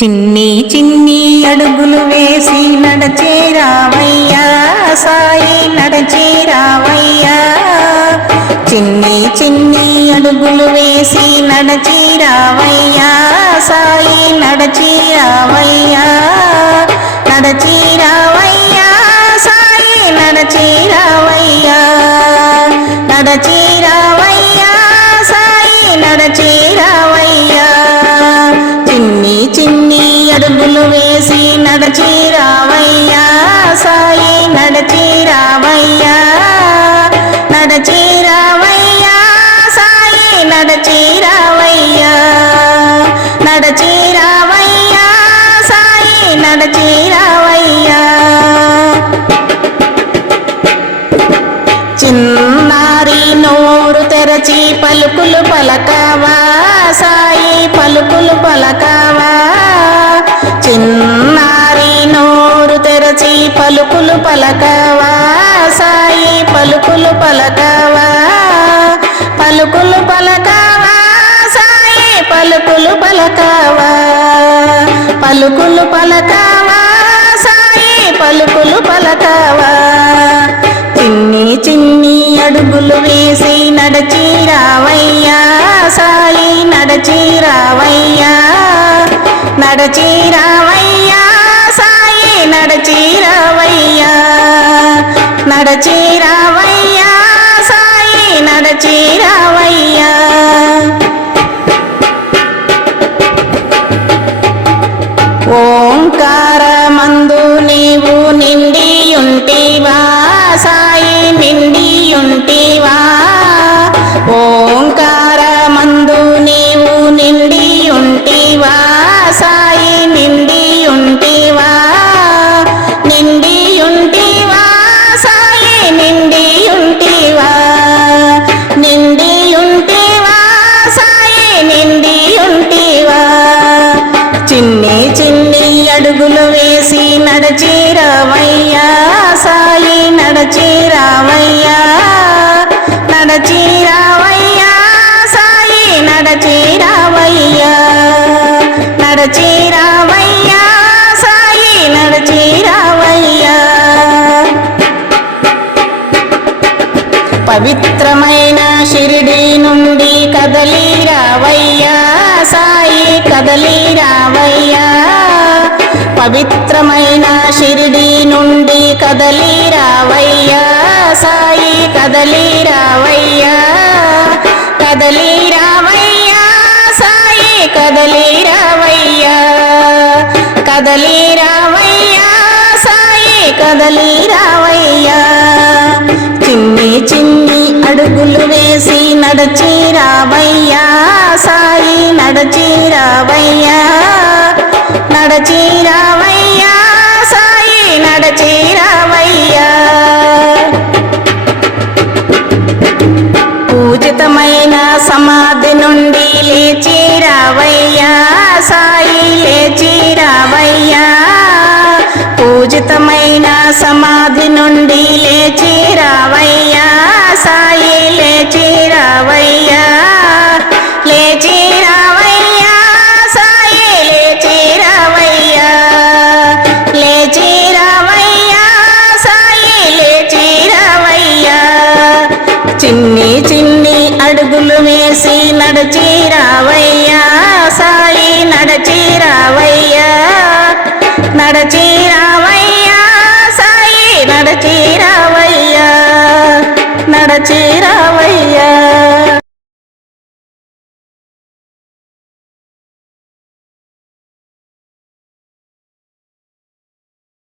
చిన్ని చిన్ని అడుగులు వేసి నడచేరావయ్యా సాయి నడచేరావయ్యా చిన్ని చిన్ని అడుగులు వేసి నడచేరావయ్యా సాయి నడచేరావయ్యా నడచేరావయ్యా సాయి నడచేరావయ్యా నడచేరావయ్యా సాయి నడచే వేసి నడచేరావయ్యా సాయి నడచేరావయ్యా నడచేరావయ్యా సాయి నడచేరావయ్యా నడచేరావయ్యా సాయి నడచేరావయ్యా. చిన్నారి నోరు తెరచి పలుకులు పలకవా సాయి పలుకులు పలకవా చిన్న చీ పలుకులు పలకవా? సాయి పలుకులు పలకవా? పలుకులు పలకవా? సాయి పలుకులు పలకవా? పలుకులు పలకవా? సాయి పలుకులు పలకవా? చిన్ని చిన్ని అడుగులు వేసి నడచిరావయ్యా సాయి నడచి రావయ్యా. నడచి రావ చేసి వేసి నడచిరావయ్యా సాయి నడచిరావయ్యా నడచిరావయ్యా సాయి నడచిరావయ్యా నడచిరావయ్యా సాయి నడచిరావయ్యా. పవిత్రమైన షిరిడి నుండి కదలి రావయ్యా సాయి కదలి పవిత్రమైన షిరిడి నుండి కదలి రావయ్యా సాయి కదలి రావయ్యా కదలి రావయ్యా సాయి కదలి రావయ్యా కదలి రావయ్యా సాయి కదలి రావయ్యా. చిన్ని చిన్ని అడుగులు వేసి నడచిరావయ్యా సాయి నడచిరావయ్యా నడచిరావయ్యా సాయి నడచిరావయ్యా. పూజితమైన సమాధి నుండి లేచిరావయ్యా సాయి లేచిరావయ్యా. పూజితమైన సమాధి చిన్ని అడుగులు వేసి నడచిరావయ్యా సాయి నడచిరావయ్యా నడచిరావయ్యా సాయి నడచిరావయ్యా నడచిరావయ్యా.